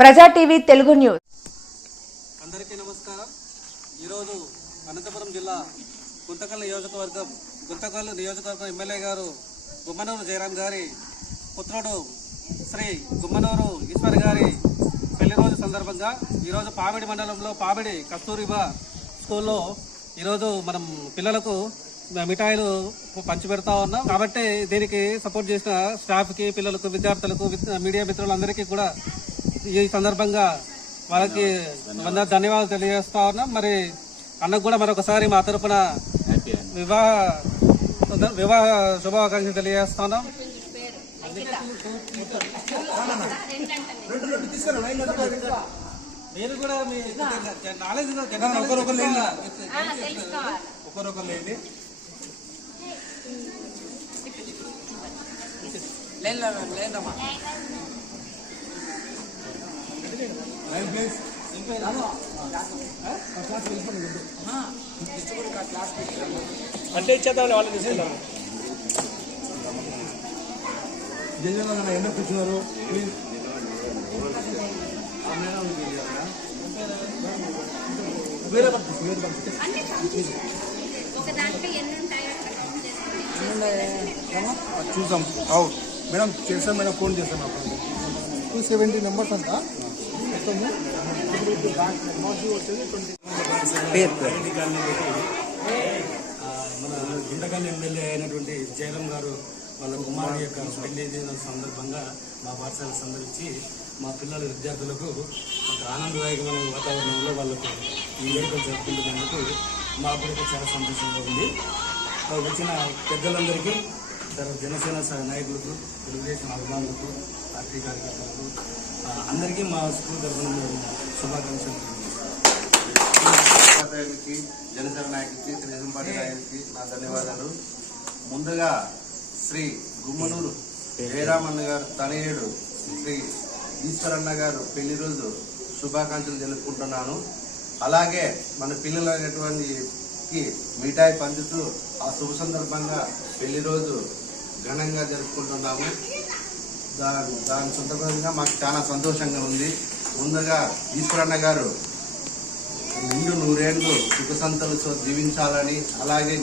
ప్రజా TV Telugu news. అందరికీ నమస్కారం. ఈరోజు అనంతపురం జిల్లా గుంతకల్ నియోజకవర్గం ఎమ్మెల్యే గారు గుమ్మనూరు జయరాం గారి పుత్రుడు శ్రీ గుమ్మనూరు ఈశ్వర్ గారి పెళ్లి రోజు సందర్భంగా ఈరోజు పామిడి మండలంలో పామిడి కస్తూరిబా స్కూల్లో ఈరోజు మనం పిల్లలకు మిఠాయిలు పంచిపెడతా ఉన్నాం. కాబట్టి దీనికి సపోర్ట్ చేసిన స్టాఫ్కి, పిల్లలకు, విద్యార్థులకు, మీడియా మిత్రులందరికీ కూడా ఈ సందర్భంగా వాళ్ళకి ధన్యవాదాలు తెలియజేస్తా ఉన్నాం. మరి అన్నకు కూడా మరొకసారి మా తరపున వివాహ శుభాకాంక్షలు తెలియజేస్తా ఉన్నాం. మీరు కూడా మీ నాలెడ్జ్ ఒకరొకరు లేండి. అంటే ఇచ్చేద్దాం వాళ్ళు తీసుకుంటారు. ఎందుకు కూర్చున్నారు? చూసాం. మేడం చేస్తాం, మేడం ఫోన్ చేస్తాం. 270 మెంబర్స్ అంతా మన గుంటకల్ ఎమ్మెల్యే అయినటువంటి జయరాం గారు వాళ్ళ కుమారుడి యొక్క పెళ్లి సందర్భంగా మా పాఠశాల సందర్శించి మా పిల్లల విద్యార్థులకు ఒక ఆనందదాయకమైన వాతావరణంలో వాళ్ళకు ఈ వేడుకలు జరుపుకుంటున్నందుకు మాకు కూడా చాలా సంతోషంగా ఉంది. వచ్చిన పెద్దలందరికీ, జనసేన నాయకులకు, తెలుగుదేశం అభిమానులకు, పార్టీ కార్యకర్తలకు అందరికీ మా స్కూల్ తరఫున శుభాకాంక్షలు. జనసేన నాయకుడికి, తెలుగుదేశం పార్టీ నాయకుడికి నా ధన్యవాదాలు. ముందుగా శ్రీ గుమ్మనూరు జయరామన్న గారు తనయుడు శ్రీ ఈశ్వరన్న గారు పెళ్లి రోజు శుభాకాంక్షలు తెలుపుకుంటున్నాను. అలాగే మన పిల్లలైనటువంటి మిఠాయి పంచుతూ ఆ శుభ సందర్భంగా పెళ్లి రోజు ఘనంగా జరుపుకుంటున్నాము. దాని సందర్భంగా మాకు చాలా సంతోషంగా ఉంది. ముందుగా ఈశ్వరన్న గారు నిండు 100 ఏళ్ళు సుఖ సంతలతో జీవించాలని, అలాగే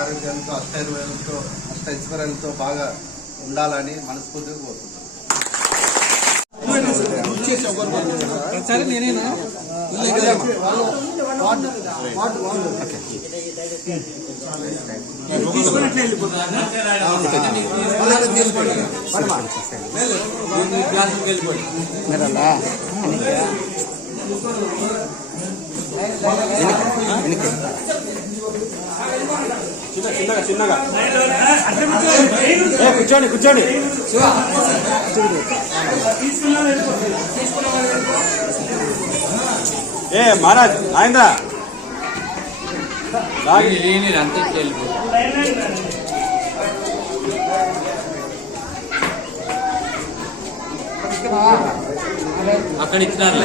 ఆరోగ్యంతో అష్టైశ్వర్యాలతో బాగా ఉండాలని మనస్ఫూర్తిగా కోరుతున్నాను. చిన్నగా కూర్చోండి. ఏ మహారాజ్ ఆయన అక్కడ ఇచ్చినారు.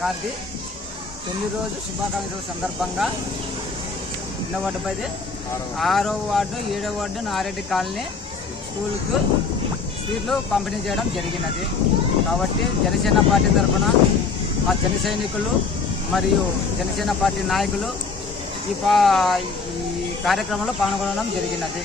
గారి పెళ్లి రోజు శుభాకాంక్షల సందర్భంగా 6వ వార్డు, 7వ వార్డు, నారెడ్డి కాలనీ స్కూల్కు స్వీట్లు పంపిణీ చేయడం జరిగినది. కాబట్టి జనసేన పార్టీ తరఫున మా జన సైనికులు మరియు జనసేన పార్టీ నాయకులు ఈ కార్యక్రమంలో పాల్గొనడం జరిగినది.